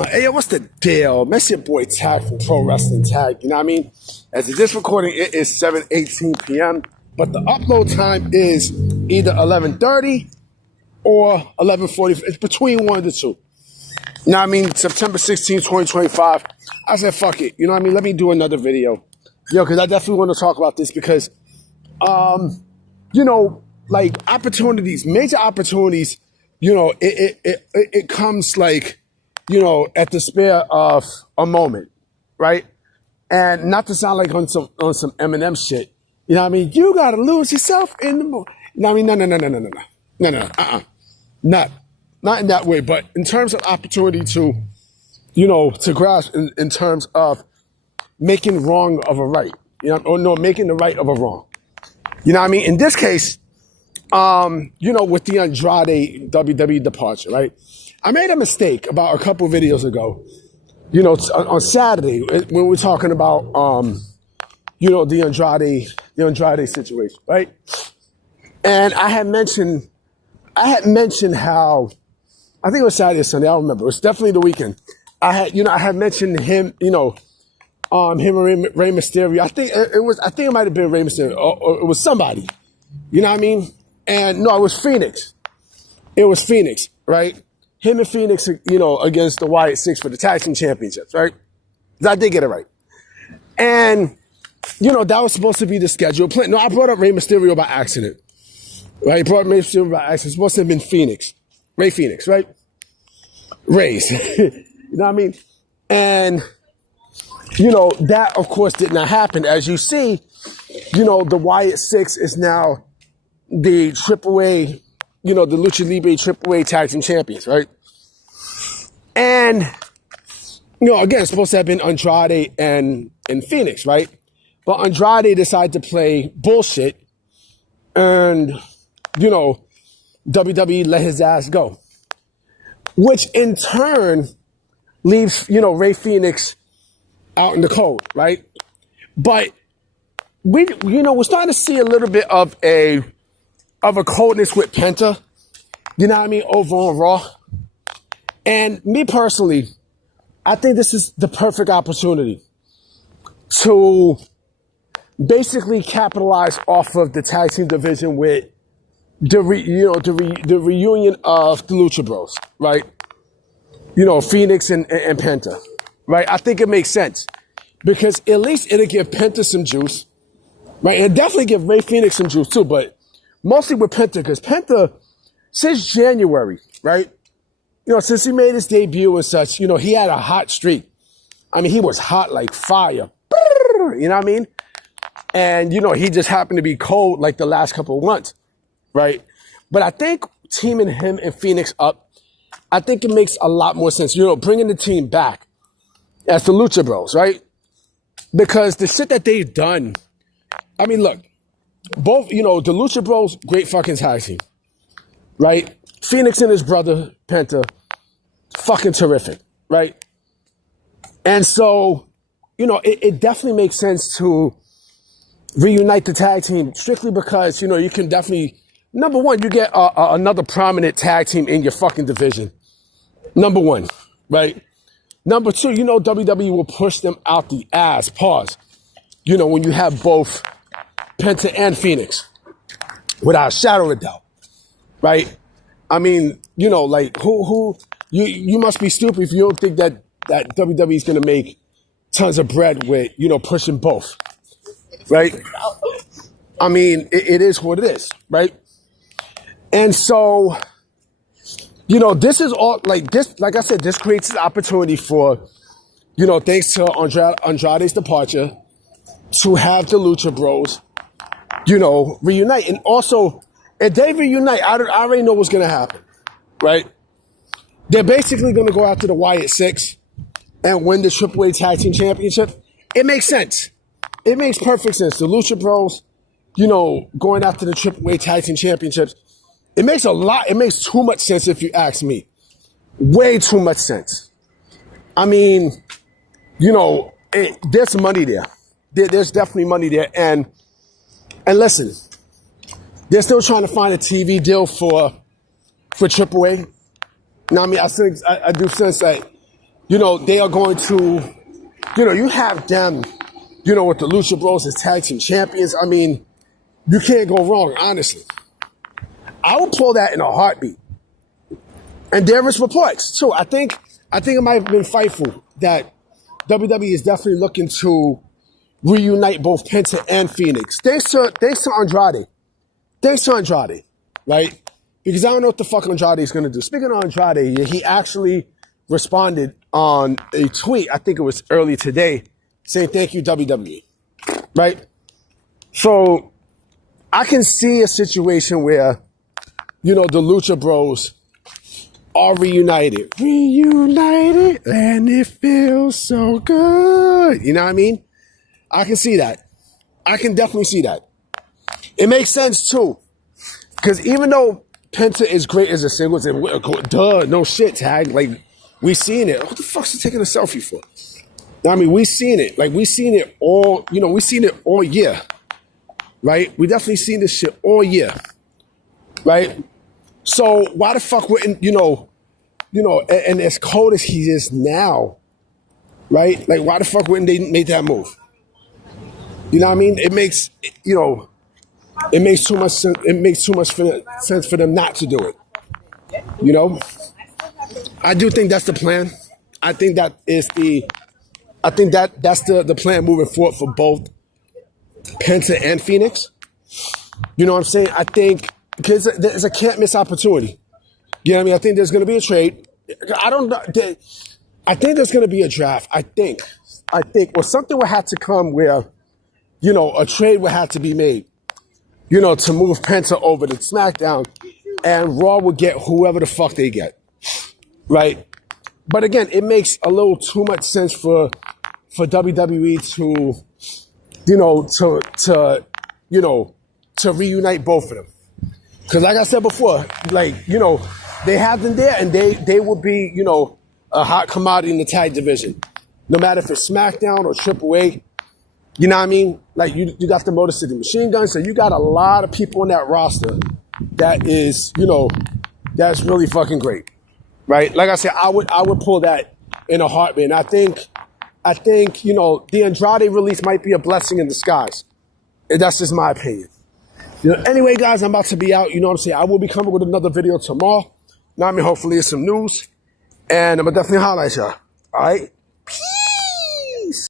Hey, what's the deal? Miss your boy Tag from Pro Wrestling Tag. You know what I mean? As of this recording, it is 7:18 p.m. But the upload time is either 11:30 or 11:40. It's between one of the two. You know what I mean? September 16, 2025. I said, fuck it. You know what I mean? Let me do another video. Yo, because I definitely want to talk about this because, you know, like opportunities, major opportunities, you know, it comes like, you know, at the spare of a moment, right? And not to sound like on some Eminem shit, you know what I mean? You gotta lose yourself in the moment. You know what I mean? No. Not in that way, but in terms of opportunity to, you know, to grasp in terms of making wrong of a right, you know, or no, making the right of a wrong. You know what I mean? In this case, you know, with the Andrade WWE departure, right? I made a mistake about a couple videos ago, you know, on Saturday when we were talking about, you know, the Andrade situation, right? And I had mentioned how, I think it was Saturday or Sunday, I don't remember. It was definitely the weekend. I had mentioned him, you know, him and Rey Mysterio. I think it might have been Rey Mysterio or it was somebody, you know what I mean? And no, it was Phoenix. It was Phoenix, right? Him and Phoenix, you know, against the Wyatt Six for the tag team championships, right? I did get it right. And, you know, that was supposed to be the schedule. No, I brought up Rey Mysterio by accident, right? I brought up Rey Mysterio by accident. It's supposed to have been Phoenix. Rey Fenix, right? Rays. You know what I mean? And, you know, that, of course, did not happen. As you see, you know, the Wyatt Six is now the AAA, you know, the Lucha Libre AAA Tag Team Champions, right? And, you know, again, it's supposed to have been Andrade and Phoenix, right? But Andrade decided to play bullshit and, you know, WWE let his ass go. Which in turn leaves, you know, Rey Fenix out in the cold, right? But we're starting to see a little bit of a coldness with Penta, you know what I mean, over on Raw. And me personally, I think this is the perfect opportunity to basically capitalize off of the tag team division with the reunion of the Lucha Bros, right? You know, Phoenix and Penta, right? I think it makes sense because at least it'll give Penta some juice, right? It'll definitely give Rey Fenix some juice too, but mostly with Penta, because Penta, since January, right? You know, since he made his debut and such, you know, he had a hot streak. I mean, he was hot like fire. You know what I mean? And, you know, he just happened to be cold like the last couple of months, right? But I think teaming him and Phoenix up, I think it makes a lot more sense. You know, bringing the team back as the Lucha Bros, right? Because the shit that they've done, I mean, look, both, you know, the Lucha Bros, great fucking tag team, right? Phoenix and his brother, Penta, fucking terrific, right? And so, you know, it definitely makes sense to reunite the tag team strictly because, you know, you can definitely, number one, you get another prominent tag team in your fucking division. Number one, right? Number two, you know, WWE will push them out the ass, pause. You know, when you have both Penta and Phoenix, without a shadow of a doubt, right? I mean, you know, like you must be stupid if you don't think that WWE is going to make tons of bread with, you know, pushing both, right? I mean, it is what it is, right? And so, you know, this is all like this, like I said, this creates an opportunity for, you know, thanks to Andrade's departure, to have the Lucha Bros, you know, reunite. And also, if they reunite, I already know what's going to happen, right? They're basically going to go after the Wyatt Six and win the AAA Tag Team Championship. It makes sense. It makes perfect sense. The Lucha Bros, you know, going after the AAA Tag Team Championships. It makes too much sense if you ask me. Way too much sense. I mean, you know, there's money there. There's definitely money there. And listen, they're still trying to find a TV deal for AAA. You know what I mean? I do sense that they are going to, you have them, with the Lucha Bros as tag team champions. I mean, you can't go wrong, honestly. I would pull that in a heartbeat. And there is reports too. I think it might have been Fightful that WWE is definitely looking to reunite both Penta and Fenix. Thanks to Andrade. Thanks to Andrade, right? Because I don't know what the fuck Andrade is going to do. Speaking of Andrade, he actually responded on a tweet, I think it was early today, saying thank you, WWE, right? So I can see a situation where, the Lucha Bros are reunited. Reunited, and it feels so good. You know what I mean? I can see that. I can definitely see that. It makes sense, too. Because even though Penta is great as a singles, and no shit, tag. Like, we seen it. What the fuck's he taking a selfie for? I mean, we seen it. Like, we seen it all, we seen it all year. Right? We definitely seen this shit all year. Right? So, why the fuck wouldn't, and as cold as he is now, right? Like, why the fuck wouldn't they make that move? You know what I mean? It makes, it makes too much sense. It makes too much sense for them not to do it. I do think that's the plan. I think that is that's the plan moving forward for both Penta and Fenix. You know what I'm saying? I think because there's a can't miss opportunity. You know what I mean? I think there's going to be a trade. I don't know. I think there's going to be a draft. I think, or something will have to come where, a trade will have to be made, to move Penta over to SmackDown, and Raw will get whoever the fuck they get, right? But again, it makes a little too much sense for WWE to reunite both of them. Because like I said before, they have them there, and they will be, a hot commodity in the tag division. No matter if it's SmackDown or Triple A, you know what I mean? Like, you got the Motor City Machine Gun, so you got a lot of people on that roster that is, that's really fucking great, right? Like I said, I would pull that in a heartbeat. And I think, the Andrade release might be a blessing in disguise. And that's just my opinion. Anyway, guys, I'm about to be out. You know what I'm saying? I will be coming with another video tomorrow. Hopefully it's some news. And I'm going to definitely highlight y'all. All right?